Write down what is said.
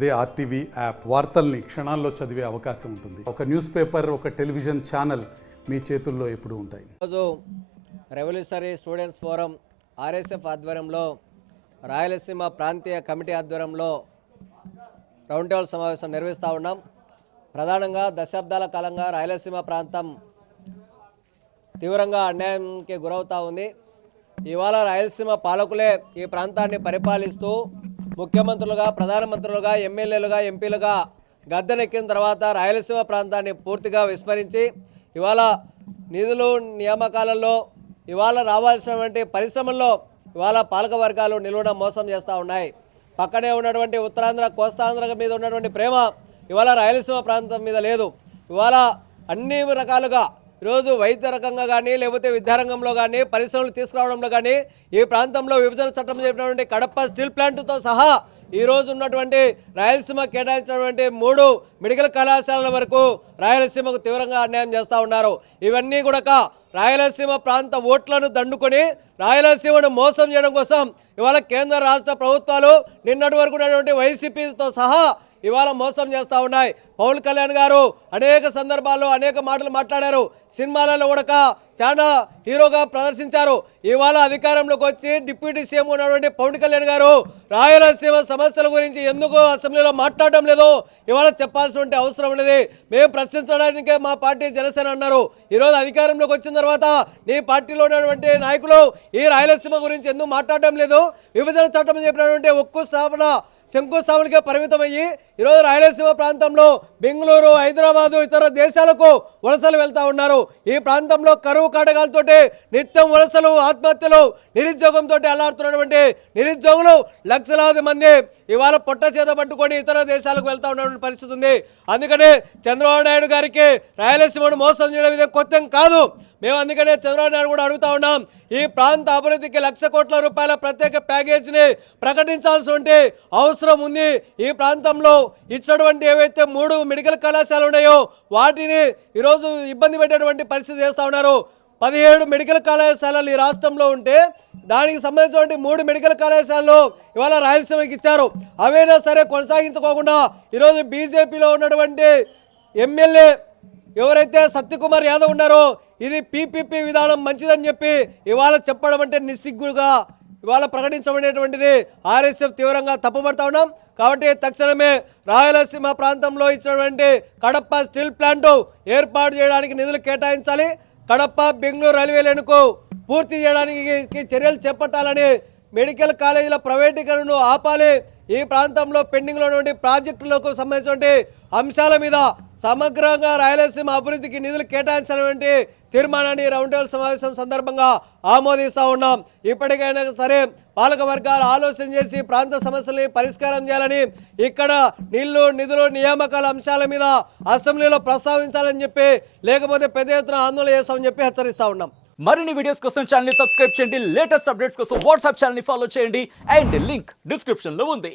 అదే RTV app వార్తల్ని క్షణాల్లో చదివే అవకాశం ఉంటుంది. ఒక న్యూస్ పేపర్, ఒక టెలివిజన్ ఛానల్ మీ చేతుల్లో ఎప్పుడూ ఉంటాయి. ఈరోజు రెవల్యూషనరీ స్టూడెంట్స్ ఫోరం ఆర్ఎస్ఎఫ్ ఆధ్వర్యంలో రాయలసీమ ప్రాంతీయ కమిటీ ఆధ్వర్యంలో రౌండ్ టేబుల్ సమావేశం నిర్వహిస్తూ ఉన్నాం. ప్రధానంగా దశాబ్దాల కాలంగా రాయలసీమ ప్రాంతం తీవ్రంగా అన్యాయానికి గురవుతూ ఉంది. ఇవాళ రాయలసీమ పాలకులే ఈ ప్రాంతాన్ని పరిపాలిస్తూ ముఖ్యమంత్రులుగా, ప్రధానమంత్రులుగా, ఎమ్మెల్యేలుగా, ఎంపీలుగా గద్దెనెక్కిన తర్వాత రాయలసీమ ప్రాంతాన్ని పూర్తిగా విస్మరించి ఇవాళ నిధులు నియామకాలలో ఇవాళ రావాల్సినటువంటి పరిశ్రమల్లో ఇవాళ పాలక వర్గాలు నిలువున మోసం చేస్తూ ఉన్నాయి. పక్కనే ఉన్నటువంటి ఉత్తరాంధ్ర, కోస్తాంధ్ర మీద ఉన్నటువంటి ప్రేమ ఇవాళ రాయలసీమ ప్రాంతం మీద లేదు. ఇవాళ అన్ని రకాలుగా ఈరోజు వైద్య రకంగా కానీ, లేకపోతే విద్యారంగంలో కానీ, పరిశ్రమలు తీసుకురావడంలో కానీ ఈ ప్రాంతంలో విభజన చట్టం చెప్పినటువంటి కడప స్టీల్ ప్లాంట్తో సహా ఈరోజు ఉన్నటువంటి రాయలసీమ కేటాయించినటువంటి 3 మెడికల్ కళాశాలల వరకు రాయలసీమకు తీవ్రంగా అన్యాయం చేస్తూ ఉన్నారు. ఇవన్నీ కూడా రాయలసీమ ప్రాంత ఓట్లను దండుకొని రాయలసీమను మోసం చేయడం కోసం ఇవాళ కేంద్ర రాష్ట్ర ప్రభుత్వాలు నిన్నటి వరకు ఉన్నటువంటి వైసీపీతో సహా ఇవాళ మోసం చేస్తూ ఉన్నాయి. పవన్ కళ్యాణ్ గారు అనేక సందర్భాల్లో అనేక మాటలు మాట్లాడారు. సినిమాలలో కూడా చాలా హీరోగా ప్రదర్శించారు. ఇవాళ అధికారంలోకి వచ్చి డిప్యూటీ సీఎం ఉన్నటువంటి పవన్ కళ్యాణ్ గారు రాయలసీమ సమస్యల గురించి ఎందుకు అసెంబ్లీలో మాట్లాడడం లేదు ఇవాళ చెప్పాల్సినటువంటి అవసరం ఉన్నది. మేము ప్రశ్నించడానికే మా పార్టీ జనసేన అన్నారు. ఈరోజు అధికారంలోకి వచ్చిన తర్వాత నీ పార్టీలో ఉన్నటువంటి నాయకులు ఈ రాయలసీమ గురించి ఎందుకు మాట్లాడడం లేదు? విభజన చట్టం చెప్పినటువంటి ఉక్కు స్థాపన శంకుస్థాపనకే పరిమితమయ్యి ఈరోజు రాయలసీమ ప్రాంతంలో బెంగళూరు, హైదరాబాదు, ఇతర దేశాలకు వలసలు వెళ్తూ ఉన్నారు. ఈ ప్రాంతంలో కరువు కాటకాలతోటి నిత్యం వలసలు, ఆత్మహత్యలు, నిరుద్యోగంతో అల్లాడుతున్నటువంటి నిరుద్యోగులు లక్షలాది మంది ఇవాళ పొట్ట చేత పట్టుకొని ఇతర దేశాలకు వెళ్తూ ఉన్నటువంటి పరిస్థితి ఉంది. అందుకనే చంద్రబాబు నాయుడు గారికి రాయలసీమను మోసం చేయడం ఇదే కొత్త కాదు. మేము అందుకనే చంద్రబాబు నాయుడు కూడా అడుగుతా ఉన్నాం, ఈ ప్రాంత అభివృద్ధికి ₹1,00,00,000 కోట్ల ప్రత్యేక ప్యాకేజీని ప్రకటించాల్సిన అవసరం ఉంది. ఈ ప్రాంతంలో ఇచ్చినటువంటి ఏవైతే 3 మెడికల్ కళాశాలలు ఉన్నాయో వాటిని ఈరోజు ఇబ్బంది పెట్టేటువంటి పరిస్థితి చేస్తూ ఉన్నారు. 17 మెడికల్ కళాశాలలు ఈ రాష్ట్రంలో ఉంటే దానికి సంబంధించినటువంటి 3 మెడికల్ కళాశాలలు ఇవాళ రాయలసీమకి ఇచ్చారు. అవైనా సరే కొనసాగించుకోకుండా ఈరోజు బీజేపీలో ఉన్నటువంటి ఎమ్మెల్యే ఎవరైతే సత్యకుమార్ యాదవ్ ఉన్నారో ఇది పీపీపీ విధానం మంచిదని చెప్పి ఇవాళ చెప్పడం అంటే నిస్సిగ్గుగా ఇవాళ ప్రకటించబడేటువంటిది ఆర్ఎస్ఎఫ్ తీవ్రంగా తప్పుపడతా ఉన్నాం. కాబట్టి తక్షణమే రాయలసీమ ప్రాంతంలో ఇచ్చినటువంటి కడప స్టీల్ ప్లాంట్ ఏర్పాటు చేయడానికి నిధులు కేటాయించాలి. కడప బెంగళూరు రైల్వే లైన్కు పూర్తి చేయడానికి చర్యలు చేపట్టాలని, మెడికల్ కాలేజీల ప్రైవేటీకరణను ఆపాలి. ఈ ప్రాంతంలో పెండింగ్లో ఉన్నటువంటి ప్రాజెక్టులకు సంబంధించినటువంటి అంశాల మీద సమగ్రంగా రాయలసీమ అభివృద్ధికి నిధులు కేటాయించాలనే తీర్మానాన్ని రౌండ్ టేబుల్ సమావేశం సందర్భంగా ఆమోదిస్తూ ఉన్నాం. ఇప్పటికైనా సరే పాలక వర్గాలు ఆలోచన చేసి ప్రాంత సమస్యల్ని పరిష్కారం చేయాలని, ఇక్కడ నీళ్లు, నిధులు, నియామకాల అంశాల మీద అసెంబ్లీలో ప్రస్తావించాలని చెప్పి, లేకపోతే పెద్ద ఎత్తున ఆందోళన చేస్తామని చెప్పి హెచ్చరిస్తా ఉన్నాం. మరిన్ని వీడియోస్ కోసం ఛానల్ ని సబ్స్క్రైబ్ చేయండి. లేటెస్ట్ అప్డేట్స్ కోసం వాట్సాప్ ఛానల్ ని ఫాలో చేయండి. అండ్ లింక్ డిస్క్రిప్షన్ లో ఉంది.